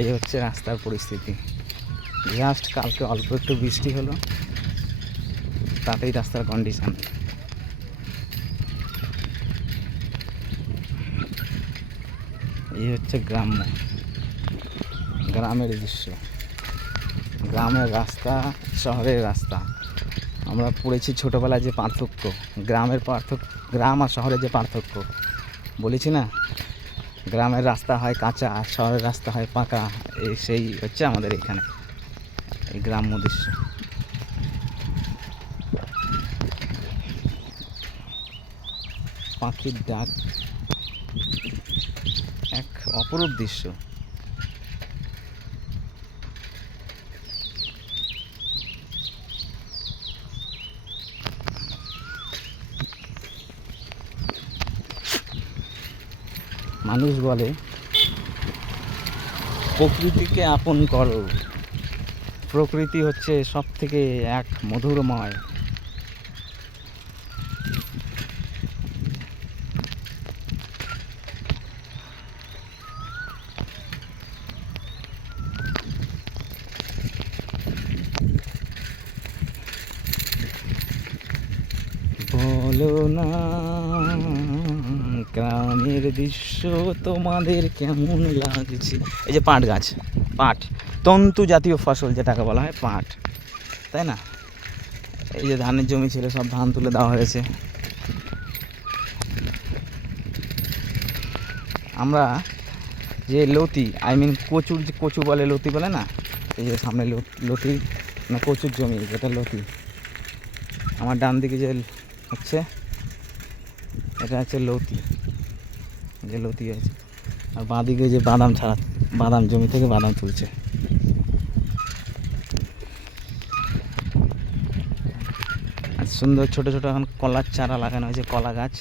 এই হচ্ছে রাস্তার পরিস্থিতি। জাস্ট কালকে অল্প একটু বৃষ্টি হলো, তাতেই রাস্তার কন্ডিশান। এই হচ্ছে গ্রামের দৃশ্য, গ্রামের রাস্তা, শহরের রাস্তা। আমরা পড়েছি ছোটোবেলায় যে পার্থক্য, গ্রাম আর শহরের যে পার্থক্য বলেছি না, গ্রামের রাস্তা হয় কাঁচা আর শহরের রাস্তা হয় পাকা। সেই হচ্ছে আমাদের এখানে এই গ্রাম্য দৃশ্য। পাখির ডাক, এক অপরূপ দৃশ্য। মানুষ বলে প্রকৃতিকে আপন করো, প্রকৃতি হচ্ছে সব থেকে এক মধুরময়। বলো না গ্রামের দৃশ্য তোমাদের কেমন লাগছে। এই যে পাট গাছ, পাট তন্তু জাতীয় ফসল যেটাকে বলা হয় পাট, তাই না? এই যে ধানের জমি ছিল, সব ধান তুলে দেওয়া হয়েছে। আমরা যে লতি, কচু বলে, লতি বলে না, এই যে সামনে লতি না কচুর জমি, যেটা লতি। আমার ডান দিকে যে হচ্ছে, এটা হচ্ছে লতি, যে লতি আছে। আর বাঁ দিকে যে বাদাম জমি থেকে বাদাম তুলছে। আর সুন্দর ছোট ছোট এখন কলার চারা লাগানো হয়েছে, কলা গাছ।